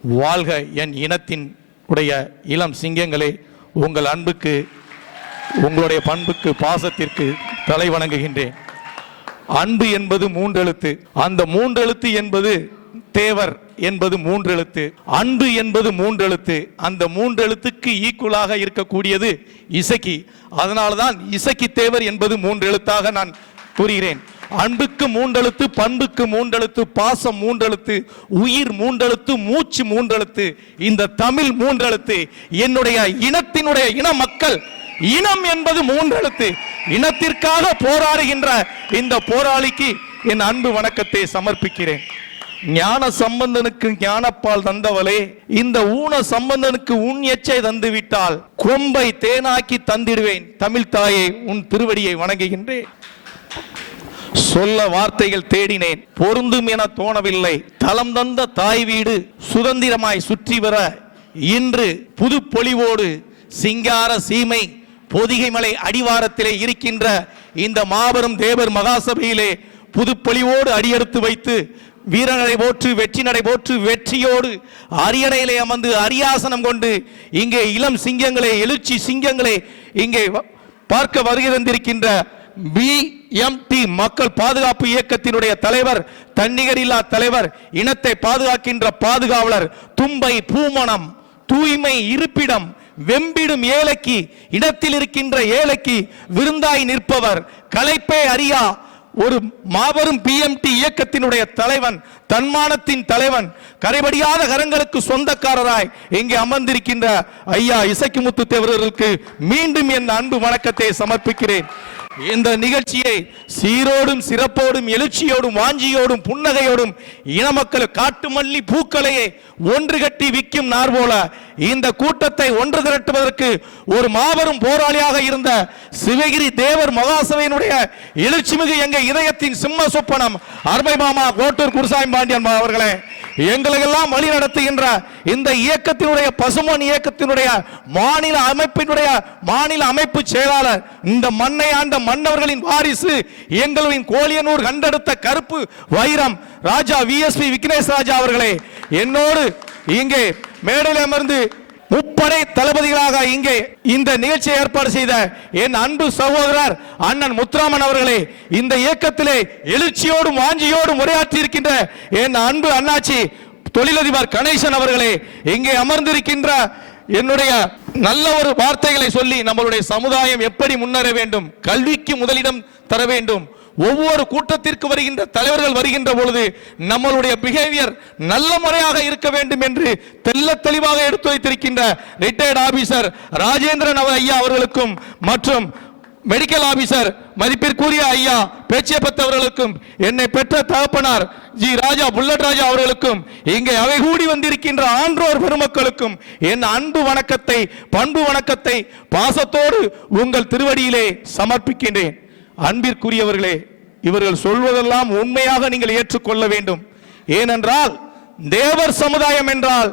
வாழ்க என் இனத்தின் உடைய இளம் சிங்கங்களே உங்கள் அன்புக்கு உங்களுடைய பண்புக்கு பாசத்திற்கு தலை வணங்குகின்றேன். அன்பு என்பது மூன்றெழுத்து. அந்த மூன்றெழுத்து என்பது தேவர் என்பது மூன்றெழுத்து. அன்பு என்பது மூன்றெழுத்து. அந்த மூன்றெழுத்துக்கு ஈக்குவலாக இருக்கக்கூடியது இசக்கி. அதனால்தான் இசக்கி தேவர் என்பது மூன்றெழுத்தாக நான் கூறுகிறேன். அன்புக்கு மூன்றெழுத்து பண்புக்கு மூன்றெழுத்து பாசம் மூன்றெழுத்து உயிர் மூன்றெழுத்து மூச்சு மூன்றெழுத்து இந்த தமிழ் மூன்றெழுத்து என்னுடைய இனத்தினுடைய இன மக்கள் இனம் என்பது மூன்றெழுத்து. இனத்திற்காக போராடுகின்ற இந்த போராளிக்கு என் அன்பு வணக்கத்தை சமர்ப்பிக்கிறேன். ஞான சம்பந்தனுக்கு ஞானப்பால் தந்தவளே இந்த ஊன சம்பந்தனுக்கு உன் எச்சை தந்து விட்டால் கொம்பை தேனாக்கி தந்திடுவேன். தமிழ் தாயை உன் திருவடியை வணங்குகின்றேன். சொல்ல வார்த்தைகள் தேடினேன். பொருந்தும் என தோணவில்லை. தலம் தந்த தாய் வீடு சுதந்திரமாய் சுற்றி வர இன்று புது பொலிவோடு சிங்கார சீமை பொதிகைமலை அடிவாரத்திலே இருக்கின்ற இந்த மாபெரும் தேவர் மகாசபையிலே புதுப்பொலிவோடு அடியெடுத்து வைத்து வீரநடை போற்று வெற்றி நடை போற்று வெற்றியோடு அரியணையிலே அமர்ந்து அரியாசனம் கொண்டு இங்கே இளம் சிங்கங்களே எழுச்சி சிங்கங்களே இங்கே பார்க்க வருகிறந்திருக்கின்ற பிஎம்டி மக்கள் பாதுகாப்பு இயக்கத்தினுடைய தலைவர் தன்னிகரில்லா தலைவர் இனத்தை பாதுகாக்கின்ற பாதுகாவலர் தும்பை பூமணம் தூய்மை இருப்பிடம் வெம்பிடும் ஏழைக்கு இடத்தில் இருக்கின்ற ஏழைக்கு விருந்தாய் நிற்பவர் களைப்பே அறியா ஒரு மாபெரும் பிஎம்டி இயக்கத்தினுடைய தலைவன் தன்மானத்தின் தலைவன் கரைபடியாத கரங்களுக்கு சொந்தக்காரராய் இங்கே அமர்ந்திருக்கின்ற ஐயா இசைக்குமுத்து தேவர்களுக்கு மீண்டும் என் அன்பு வணக்கத்தை சமர்ப்பிக்கிறேன். இந்த நிகழ்ச்சியை சீரோடும் சிறப்போடும் எழுச்சியோடும் வாஞ்சியோடும் புன்னகையோடும் இனமக்கள் காட்டு மல்லி பூக்களையே ஒன்று கட்டி விற்கும் நார் போல இந்த கூட்டத்தை ஒன்று திரட்டுவதற்கு ஒரு மாபெரும் போராளியாக இருந்த சிவகிரி தேவர் மகாசபையினுடைய எழுச்சிமிகு எங்க இதயத்தின் சிம்ம சொப்பனம் அருமை மாமா கோட்டூர் குருசாமி பாண்டியன் அவர்களே எங்களுக்கெல்லாம் வழி நடத்துகின்ற இந்த இயக்கத்தினுடைய பசுமன் இயக்கத்தினுடைய மாநில அமைப்பினுடைய மாநில அமைப்பு செயலாளர் இந்த மண்ணை ஆண்ட மன்னவர்களின் வாரிசு எங்களின் கோழியனூர் கண்டெடுத்த கருப்பு வைரம் ராஜா விஎஸ்பி விக்னேஷ் ராஜா அவர்களே என்னோடு இங்கே மேடையில் அமர்ந்து முப்படை தளபதிகளாக இங்கே இந்த நிகழ்ச்சியை ஏற்பாடு செய்த என் அன்பு சகோதரர் அண்ணன் முத்துராமன் அவர்களே இந்த இயக்கத்திலே எழுச்சியோடும் வாஞ்சியோடும் உரையாற்றி இருக்கின்ற என் அன்பு அண்ணாச்சி தொழிலதிபர் கணேசன் அவர்களே இங்கே அமர்ந்திருக்கின்ற என்னுடைய நல்ல ஒரு வார்த்தைகளை சொல்லி நம்மளுடைய சமுதாயம் எப்படி முன்னேற வேண்டும் கல்விக்கு முதலிடம் தர வேண்டும் ஒவ்வொரு கூட்டத்திற்கு வருகின்ற தலைவர்கள் வருகின்ற பொழுது நம்மளுடைய பிஹேவியர் நல்ல முறையாக இருக்க வேண்டும் என்று தெல்ல தெளிவாக எடுத்து வைத்திருக்கின்ற ரிட்டையர்ட் ஆபீசர் ராஜேந்திரன் அவர் ஐயா அவர்களுக்கும் மற்றும் மெடிக்கல் ஆபீசர் மதிப்பிற்குரிய ஐயா பேச்சியப்பத் அவர்களுக்கும் என்னை பெற்ற தகப்பனார் ஜி ராஜா புல்லட் ராஜா அவர்களுக்கும் இங்கே அவை கூடி வந்திருக்கின்ற ஆன்றோர் பெருமக்களுக்கும் என் அன்பு வணக்கத்தை பண்பு வணக்கத்தை பாசத்தோடு உங்கள் திருவடியிலே சமர்ப்பிக்கின்றேன். அன்பிற்குரியவர்களே இவர்கள் சொல்வதெல்லாம் உண்மையாக நீங்கள் ஏற்றுக்கொள்ள வேண்டும். ஏனென்றால் தேவர் சமுதாயம் என்றால்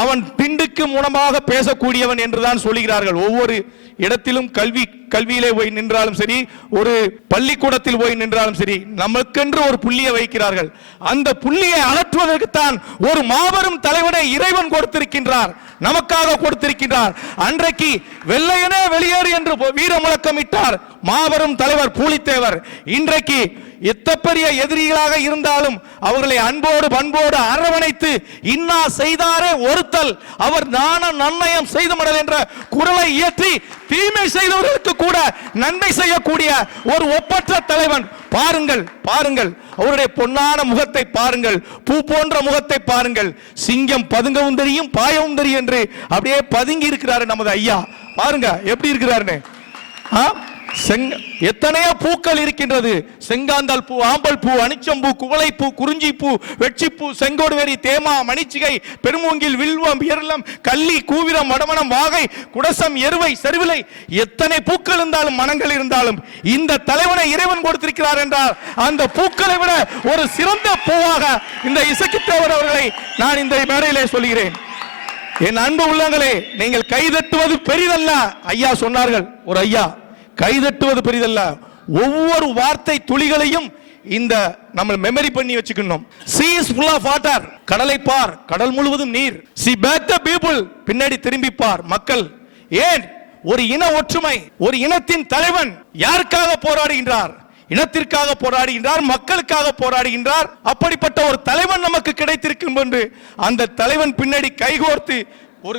அவன் திண்டுக்கு மூலமாக பேசக்கூடியவன் என்றுதான் சொல்லுகிறார்கள். ஒவ்வொரு இடத்திலும் கல்வி கல்வியிலே போய் நின்றாலும் சரி ஒரு பள்ளிக்கூடத்தில் போய் நின்றாலும் சரி நமக்கென்று ஒரு புள்ளியை வைக்கிறார்கள். அந்த புள்ளியை அகற்றுவதற்குத்தான் ஒரு மாபெரும் தலைவனை இறைவன் கொடுத்திருக்கின்றார். நமக்காக கொடுத்திருக்கின்றார். அன்றைக்கு வெள்ளையனே வெளியேறு என்று வீர முழக்கமிட்டார் மாபெரும் தலைவர் பூலித்தேவர். இன்றைக்கு எத்தப்பெரிய எதிரிகளாக இருந்தாலும் அவர்களை அன்போடு பண்போடு அரவணைத்து இன்னா செய்தாரே ஒருத்தல். அவர் நாண நன்னயம் செய்து மடல் என்ற குரலை இயற்றி தீமை செய்தவர்களுக்கு கூட நன்மை செய்யக்கூடிய ஒரு ஒப்பற்ற தலைவன். பாருங்கள் பாருங்கள். அவருடைய பொன்னான முகத்தை பாருங்கள். பூ போன்ற முகத்தை பாருங்கள். சிங்கம் பதுங்கவும் தெரியும் பாயவும் தெரியும் என்று அப்படியே பதுங்கி இருக்கிறாரு நமது ஐயா. பாருங்க எப்படி இருக்கிறாருன்னு? செங் எத்தனையோ பூக்கள் இருக்கின்றது. செங்காந்தால் பூ ஆம்பல் பூ அனிச்சம்பூ குவளைப்பூ குறிஞ்சிப்பூ வெற்றிப்பூ செங்கோடுவேரி தேமா மணிச்சிகை பெருமூங்கில் வில்வம் எருளம் கள்ளி கூவிரம் வடமனம் வாகை குடசம் எருவை செருவிலை எத்தனை பூக்கள் இருந்தாலும் மனங்கள் இருந்தாலும் இந்த தலைவனை இறைவன் கொடுத்திருக்கிறார் என்றால் அந்த பூக்களை விட ஒரு சிறந்த பூவாக இந்த இசக்கித்தேவர் அவர்களை நான் இந்த மேடையிலே சொல்கிறேன் என் அன்பு உள்ளங்களே நீங்கள் கைதட்டுவது பெரிதல்ல ஐயா சொன்னார்கள் ஒரு ஐயா. கைதட்டுவது பெரிதல்ல. ஒவ்வொரு வார்த்தை துளிகளையும் இந்த நம்ம மெமரி பண்ணி வச்சுக்கணும். Sea is full of water கடலை பார் கடல் முழுவதும் நீர். சி பேக் த பீப்புள் பின்னாடி திரும்பி பார் மக்கள். ஏன்? ஒரு இன ஒற்றுமை ஒரு இனத்தின் தலைவன் யாருக்காக போராடுகின்றார்? இனத்திற்காக போராடுகின்றார் மக்களுக்காக போராடுகின்றார். அப்படிப்பட்ட ஒரு தலைவன் நமக்கு கிடைத்திருக்கும் என்று அந்த தலைவன் பின்னாடி கைகோர்த்து ஒரு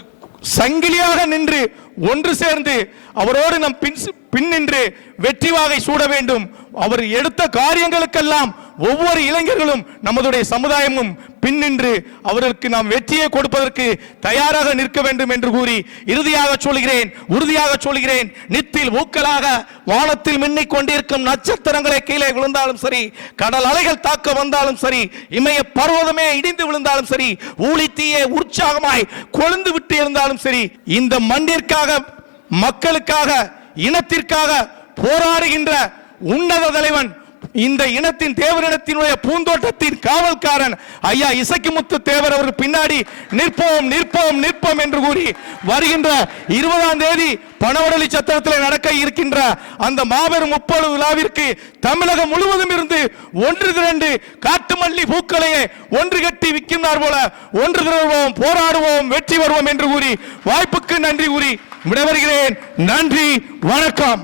சங்கிலியாக நின்று ஒன்று சேர்ந்து அவரோடு நம் பின் பின் நின்று வெற்றி வாகை சூட வேண்டும். அவர் எடுத்த காரியங்களுக்கெல்லாம் ஒவ்வொரு இளைஞர்களும் நமதுடைய சமுதாயமும் பின் நின்று அவர்களுக்கு நாம் வெற்றியை கொடுப்பதற்கு தயாராக நிற்க வேண்டும் என்று கூறி இறுதியாக சொல்கிறேன் உறுதியாக சொல்கிறேன். நித்தில் ஊக்கலாக வானத்தில் மின்னிக் கொண்டிருக்கும் நட்சத்திரங்களை கீழே விழுந்தாலும் சரி கடல் அலைகள் தாக்க வந்தாலும் சரி இமய பர்வதமே இடிந்து விழுந்தாலும் சரி ஊழித்தீயே உற்சாகமாய் கொழுந்து விட்டு இருந்தாலும் சரி இந்த மண்ணிற்காக மக்களுக்காக இனத்திற்காக போராடுகின்ற உன்னத தலைவன் இந்த இனத்தின் தேவரினத்தினுடைய பூந்தோட்டத்தின் காவல்காரன் ஐயா இசக்கிமுத்து தேவர் அவர் பின்னாடி நிற்போம் நிற்போம் நிற்போம் என்று கூறி வருகின்ற இருபதாம் தேதி பணவடலி சத்திரத்தில் நடக்க இருக்கின்ற அந்த மாபெரும் முப்பது விழாவிற்கு தமிழகம் முழுவதும் இருந்து ஒன்று திரண்டு காட்டுமல்லி பூக்களையே ஒன்று கட்டி விற்கின்றார் போல ஒன்று திரள்வோம் போராடுவோம் வெற்றி வருவோம் என்று கூறி வாய்ப்புக்கு நன்றி கூறி விடைபெறுகிறேன். நன்றி வணக்கம்.